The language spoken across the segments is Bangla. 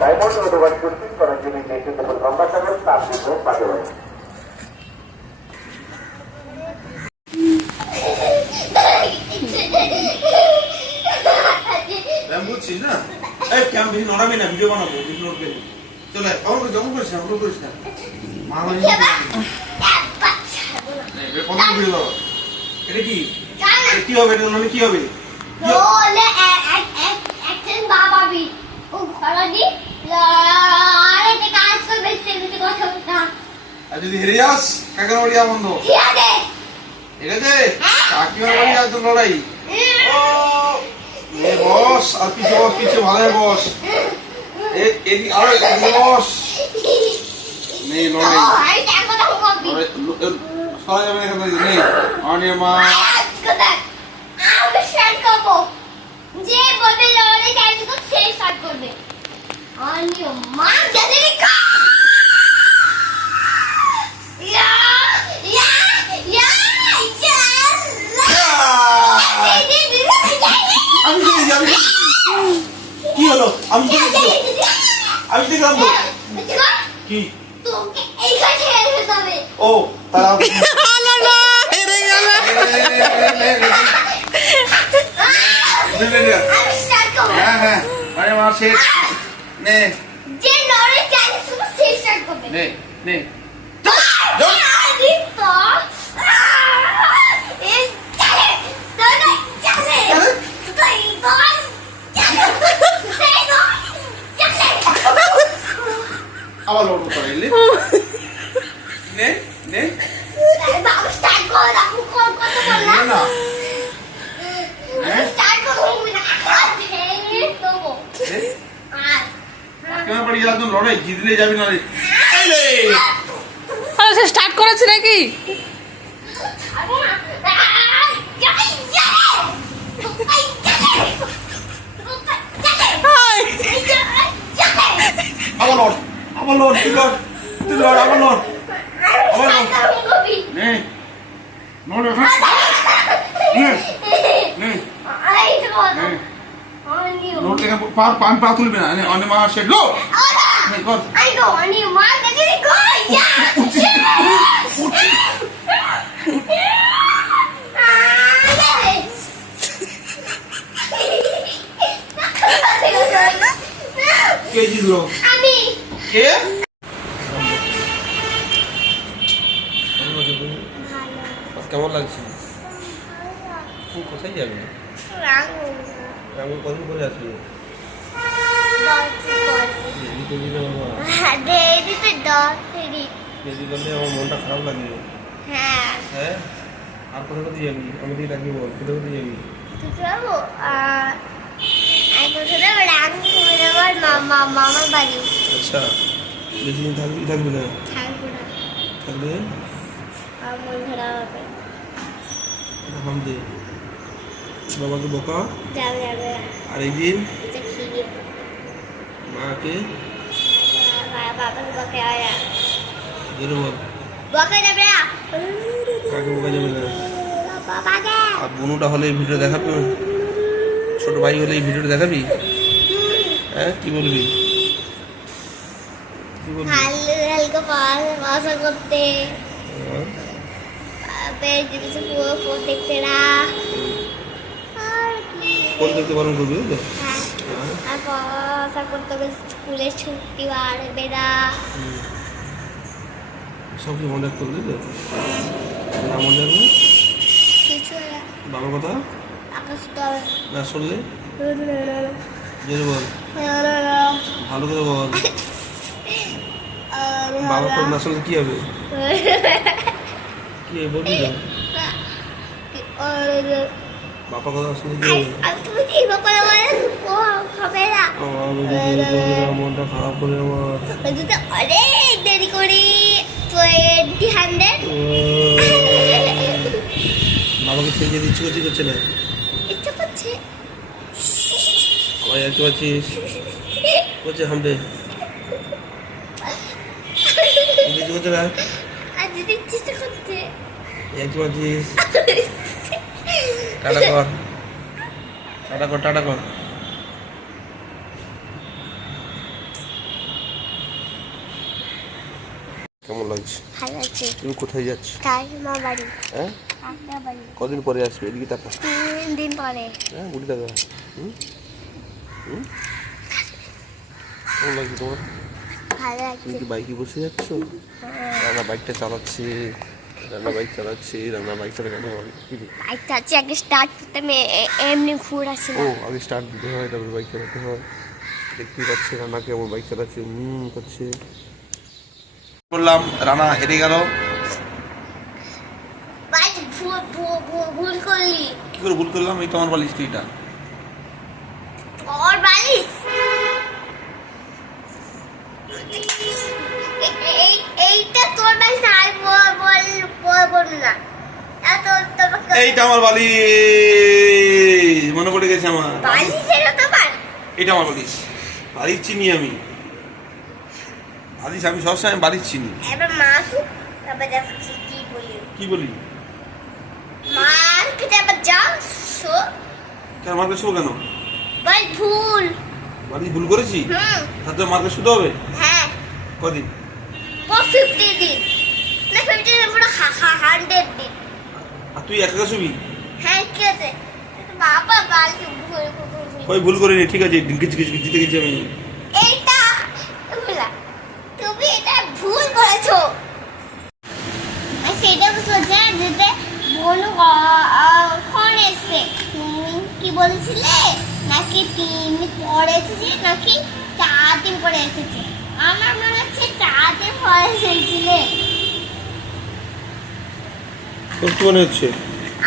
ডায়মন্ড অথবা শুটিং করার জন্য যে সকল লম্বা থাকবে তার জন্য পাঠাতে হবে। বুঝছিস না? এই কেমন বেশি নড়াবি না, ভিডিও বানাবো, বেশি নড়বে। চলে কখন যখন করিস না, ওগুলো করিস না। মা মানে কত ভিডিও দাও? এটা কি? কি হবে? এটা মানে কি হবে? আর যদি হেরে যাস কাকার বাড়ি যাওয়া বন্ধ। ঠিক আছে? কাকিমার বাড়ি যাওয়ার তো লড়াই। বস আর পিছে বস, পিছে ভালো বস। এদিকে আরো বস। নেই লড়াই। সরা যাবে না এখান থেকে। নেই অনে মা যে বলবে লড়াই চাইছে তো সে স্টার্ট করবে। অনিও মা জানে কা ইয়া ইয়া ইয়া কি হলো? আমি দেখলাম তো কি তোকে এই কাছে হেরে যাবে। ও তারা হেরে গেল। হ্যাঁ হ্যাঁ আরে মা সে নে যে লড়াই চাইছে শুধু সে স্টার্ট করবে। নে নে আবার লড়বো তো এলি নে নে বাবু স্টার্ট কর, আপু কল করতে বললাম না স্টার্ট করব না ভেঙে দেবো। কেমন বাড়ি যাওয়ার জন্য লড়াই জিতলে যাবি না রে। আরে সে স্টার্ট করেছে নাকি? আবার লড় আবার লড় তুই লড় তুই লড় আবার লড় আবার লড় নে লড় নে নে লড় থেকে পা তুলবি না অনেক মা সে লো নে কর কে জিতলো? কে? কেমন লাগছে? তুই কোথায় যাবি? কদিন করে আসবি? আমার মনটা খারাপ লাগে। হ্যাঁ আর কোথায় কোথায় যাবি? আমি দিয়ে রাখবি বল কোথায় কোথায় যাবি? মামার বাড়ি আচ্ছা বেশি দিন থাকবি না থাকবো না, থাকলে মন খারাপ হবে। দে বাবাকে বকা যাবে যাবে আর একদিন খিদে মাকে বাবাকে বকে আয়া জোরে বল বকে যাবে না, কাকে বকা যাবে না। বাবাকে আর বোনুটা হলে এই ভিডিও দেখাবি, ছোট ভাই হলে এই ভিডিওটা দেখাবি? হ্যাঁ কি বলবি? কি বলবি? হালকা পাশা করতে দেখতে না কোন দেখতে বারণ করবি তো? আর পাশা করতে হবে, স্কুলে ছুটি বাড়বে না। সব কি মনে রাখতে হবে তো? না মনে রাখবে কিছু না, বাবার কথা আকাশ তো না শুনলে জোরে বল ভালো করে বল। বাবার কথা না শুনলে কি হবে? কি বলবি তো? বাবার কথা শুনলে কি হবে? তুমি কি ব্যাপারে বলে হবে না, মনটা খারাপ করে আমার যদি অনেক দেরি করি 20-100 বাবাকে ছেড়ে যেতে ইচ্ছে করছে না? ইচ্ছা করছে, আবার একটু পাচ্ছিস করছে হামবে ইচ্ছে করছে না? আর যদি ইচ্ছে করছে একটু পাচ্ছিস টাটা কর টাটা কর টাটা কর কেমন লাগছে? ভালো আছে। তুমি কোথায় যাচ্ছ? কাকিমা বাড়ি। হ্যাঁ, কাকিমা বাড়ি। কদিন পরে আসবে? এদিকে তাকা। 3 দিন পরে। হ্যাঁ, বুড়ি তাকা। হুম হুম, কেমন লাগছে তোমার? ভালো তুমি আছে। কি বাইকে বসে যাচ্ছ? রান্না বাইকটা চালাচ্ছে, রান্না বাইক চালাচ্ছে, রান্না বাইক চালাতে কেন হয়? বাইকটা আছে আগে স্টার্ট করতে আমি এমনি ঘুরে আসি ও, না। আগে স্টার্ট দিতে হয়, তারপরে বাইক চালাতে হয়। দেখতেই পাচ্ছে রান্না কেমন বাইক চালাচ্ছে, করছে। করলাম, রানা হেরে গেল। ভাই ভুল করলি। কি করে ভুল করলাম? এই তোমার বালিশ তুইটা। और बारिश এইটা তোর বালিশ আর বল না এত তোমাকে এইটা আমার বালিশ, মনে পড়ে গেছে আমার। বালিশ ছিল তোমার এটা আমার বালিশ। বালিশ চিনি আমি, বালিশ আমি সবসময় বালিশ চিনি। এবার মাসু তারপর দেখছি কি বলি কি বলি? মার কে তারপর যাও সো কেন মার্কে শুভ কেন? ভাই ভুল বালিশ ভুল করেছি, তাতে মার্কে শুধু হবে হ্যাঁ কদিন? 50 দিন না 50 দিন পুরো 100 দিন আর তুই একা একা শুবি? হ্যাঁ কি আছে বাবা বালিশ ভুল ওই ভুল করিনি, ঠিক আছে। ডিঙ্কি চিকি জিতে গেছি আমি। এইটা ভুলা তুমি এটা ভুল করেছো। আর সেটা সোজা যেতে বলু ফোন এসছে তুমি কি বলেছিলে নাকি 3 দিন পরে এসেছে নাকি 4 দিন পরে এসেছে আমার মনে হচ্ছে 4 দিন পরে এসেছিলে তোর কি মনে হচ্ছে?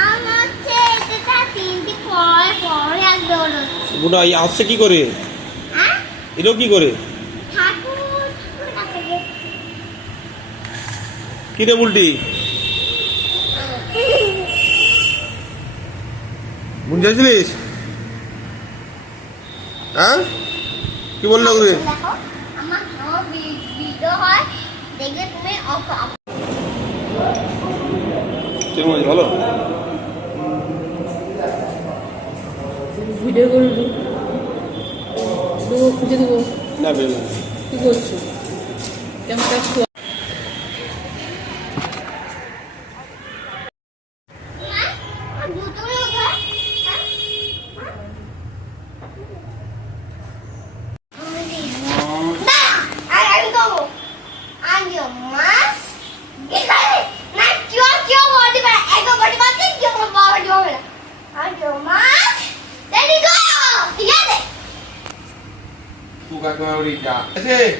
আমার হচ্ছে এটা 3 দিন পরে আসবে বলো বুড়া এই আসছে কি করে? হ্যাঁ এলো কি করে? ঠাকুর কাছে কি রে বুলটি? বুঝেছিলিস? হ্যাঁ, কি বললো ওরে? দেখো আমার ভিডিও হয় দেখলে তুমি কেমন আছে? ভালো। ভিডিও করে দেবো, খুঁজে দেবো। না বেরো। কি করছো? কেমন কাজ? Tu kayak mau rida. Asyik.